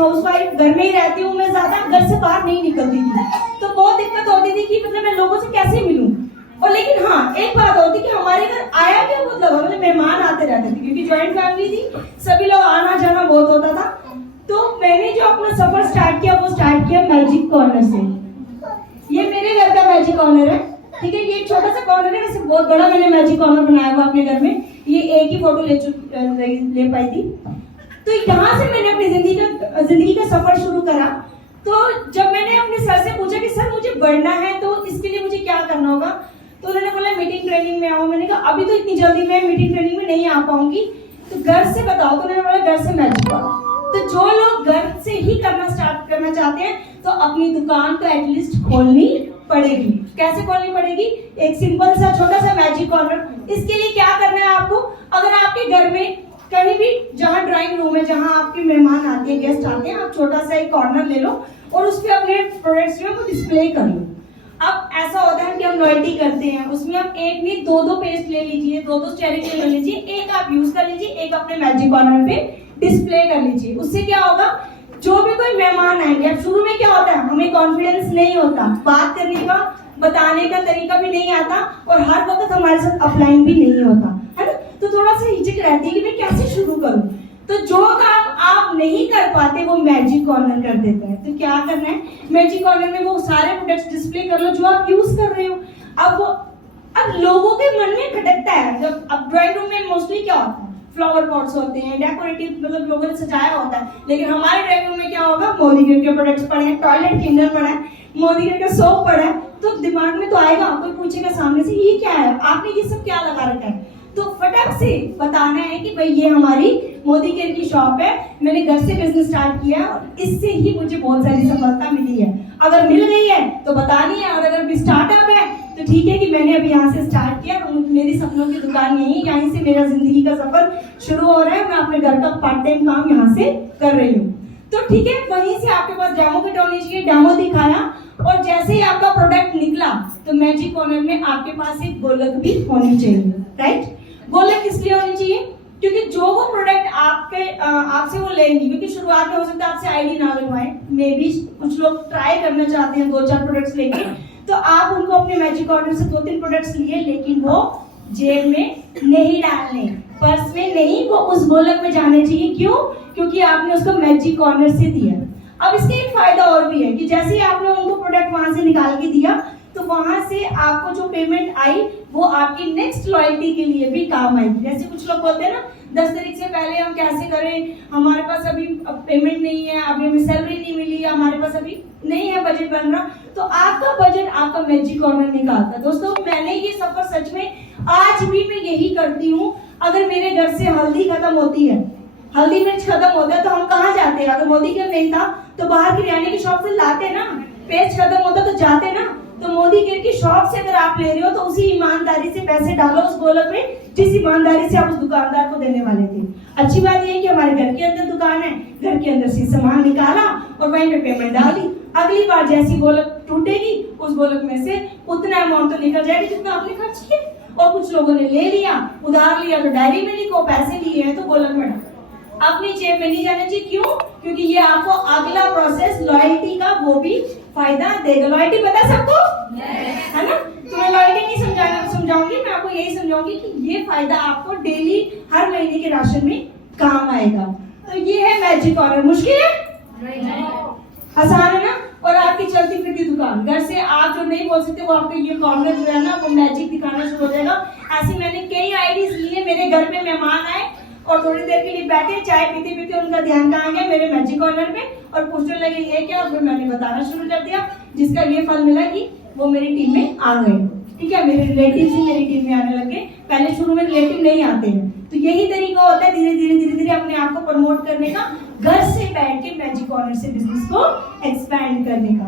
Housewife घर में ही रहती हूँ, मैं ज्यादा घर से बाहर नहीं निकलती थी, तो बहुत दिक्कत होती थी कि मतलब मैं लोगों से कैसे मिलूं। और लेकिन हाँ, एक बात होती कि हमारे घर आया क्या मतलब मेहमान आते रहते थे, क्योंकि ज्वाइंट फैमिली थी, सभी लोग आना जाना बहुत होता था। तो मैंने जो अपना सफर स्टार्ट किया वो स्टार्ट किया मैजिक कॉर्नर से। ये मेरे घर का मैजिक कॉर्नर है, ठीक है। ये एक छोटा सा कॉर्नर है, वैसे बहुत बड़ा मैंने मैजिक कॉर्नर बनाया हुआ अपने घर में। ये एक ही फोटो ले पाई थी। तो यहाँ से मैंने अपनी जिंदगी का सफर शुरू करा। तो जब मैंने अपने सर से पूछा कि सर मुझे बढ़ना है तो इसके लिए मुझे क्या करना होगा, तो उन्होंने बोला मीटिंग ट्रेनिंग में आओ। मैंने कहा अभी तो इतनी जल्दी मैं मीटिंग ट्रेनिंग में नहीं आ पाऊंगी, तो घर से बताओ। तो उन्होंने बोला घर से मैजिक करो। तो जो लोग घर से ही करना स्टार्ट करना चाहते हैं तो अपनी दुकान तो एटलीस्ट खोलनी पड़ेगी। कैसे खोलनी पड़ेगी? एक सिंपल सा छोटा सा मैजिक कॉर्नर। इसके लिए क्या करना है आपको, अगर आपके घर में कहीं भी जहाँ ड्राइंग रूम है, जहाँ आपके मेहमान आते हैं, गेस्ट आते हैं, आप छोटा सा एक कॉर्नर ले लो और उस पर अपने प्रोडक्ट्स जो है वो डिस्प्ले कर लो। अब ऐसा होता है कि हम लॉयल्टी करते हैं, उसमें आप एक नहीं दो पेस्ट ले लीजिए, दो स्टेरिक ले लीजिए, एक आप यूज कर लीजिए, एक अपने मैजिक कॉर्नर पे डिस्प्ले कर लीजिए। उससे क्या होगा, जो भी कोई मेहमान आएंगे, अब शुरू में क्या होता है, हमें कॉन्फिडेंस नहीं होता, बात करने का बताने का तरीका भी नहीं आता और हर वक्त हमारे साथ अपलाइन भी नहीं होता है ना, तो थोड़ा सा हिचक रहती है कि मैं कैसे शुरू करूं। तो जो काम आप नहीं कर पाते वो मैजिक कॉर्नर कर देता है। तो क्या करना है, मैजिक कॉर्नर में वो सारे प्रोडक्ट्स डिस्प्ले कर लो जो आप यूज कर रहे हो। अब लोगों के मन में खटकता है, जब अब ड्राइंग रूम में मोस्टली क्या होता है, फ्लावर पॉट्स होते हैं, डेकोरेटिव मतलब लोगों ने सजाया होता है, लेकिन हमारे ड्राइंग रूम में क्या होगा, मोदी के प्रोडक्ट्स पड़े हैं, टॉयलेट क्लीनर पड़ा है, मोदी का सोप पड़ा है, तो दिमाग में तो आएगा, कोई पूछेगा सामने से ये क्या है, आपने ये सब क्या लगा रखा है, तो फटाक से बताना है कि भाई ये हमारी मोदी केयर की शॉप है, मैंने घर से बिजनेस स्टार्ट किया और इससे ही मुझे बहुत सारी सफलता मिली है। अगर मिल गई है तो बतानी है, और अगर भी स्टार्टअप है तो ठीक है कि मैंने अभी यहाँ से स्टार्ट किया, मेरी सपनों की दुकान यही है, यहीं से मेरा जिंदगी का सफर शुरू हो रहा है, मैं अपने घर का पार्ट टाइम काम यहाँ से कर रही हूँ। तो ठीक है, वहीं से आपके पास डेमो किट होनी चाहिए, डेमो दिखाया और जैसे ही आपका प्रोडक्ट निकला तो मैजिक कॉर्नर में आपके पास एक गोलक भी होनी चाहिए, राइट। गोलक किस लिए होनी चाहिए, क्योंकि जो वो प्रोडक्ट आपसे वो लेंगी, क्योंकि शुरुआत में हो सकता है आपसे आईडी ना लगवाएं, मे बी कुछ लोग ट्राई करना चाहते हैं 2-4 प्रोडक्ट्स लेके, तो आप उनको अपने मैजिक कॉर्नर से 2-3 प्रोडक्ट्स लिए, लेकिन वो जेब में नहीं डालने, पर्स में नहीं, वो उस गोलक में जाने चाहिए। क्यों? क्योंकि आपने उसको मैजिक कॉर्नर से दिया। अब इसका एक फायदा और भी है कि जैसे ही आपने उनको प्रोडक्ट वहां से निकाल के दिया तो वहां से आपको जो पेमेंट आई वो आपकी नेक्स्ट लॉयल्टी के लिए भी काम आएगी। जैसे कुछ लोग बोलते हैं ना 10 तारीख से पहले हम कैसे करें, हमारे पास अभी पेमेंट नहीं है, अभी हमें सैलरी नहीं मिली, हमारे पास अभी नहीं है बजट बन रहा, तो आपका बजट आपका मैजिक कॉर्नर निकालता है। दोस्तों मैंने ये सफर सच में आज भी मैं यही करती हूँ। अगर मेरे घर से हल्दी खत्म होती है, हल्दी मिर्च खत्म होता है तो हम कहाँ जाते हैं, अगर मोदी केयर नहीं था तो बाहर किराने की शॉप से लाते ना, पेस्ट खत्म होता तो जाते ना, तो मोदी केयर की शॉप से अगर आप ले रहे हो तो उसी ईमानदारी से पैसे डालो उस गोलक में जिस ईमानदारी से आप उस दुकानदार को देने वाले थे। अच्छी बात यह है कि हमारे घर के अंदर दुकान है, घर के अंदर से सामान निकाला और वहीं पे पेमेंट डाल दी। अगली बार जैसी गोलक टूटेगी उस गोलक में से उतना अमाउंट तो निकल जाएगा जितना आपने खर्च किया। और कुछ लोगों ने ले लिया, उधार लिया तो डायरी में लिखो, पैसे लिए हैं तो गोलक में डालो, अपनी जेब में नहीं जाना चाहिए। क्यों? क्योंकि ये आपको अगला प्रोसेस लॉयल्टी का वो भी फायदा देगा। लॉयल्टी पता है सबको, है ना? तो मैं लॉयल्टी नहीं समझाऊंगी, मैं आपको यही समझाऊंगी कि ये फायदा आपको डेली हर महीने के राशन में काम आएगा। तो ये है मैजिक कॉर्नर। मुश्किल है? आसान है ना? और आपकी चलती फिरती दुकान, घर से आप जो नहीं बोल सकते वो आपका ये कॉर्नर जो है ना वो मैजिक दिखाना शुरू हो जाएगा। ऐसे मैंने कई आईडीज लिए, मेरे घर में मेहमान आए और थोड़ी देर के लिए बैठे, चाय पीते पीते उनका ध्यान कहाँ गया, मेरे मैजिक कॉर्नर पे, और पूछने लगे ये क्या, और फिर मैंने बताना शुरू कर दिया, जिसका ये फल मिला कि वो मेरी टीम में आ गए। ठीक है, मेरे रिलेटिव ही मेरी टीम में आने लगे। पहले शुरू में रिलेटिव नहीं आते हैं, तो यही तरीका होता है धीरे धीरे अपने आप को प्रमोट करने का, घर से बैठ के मैजिक कॉर्नर से बिजनेस को एक्सपैंड करने का।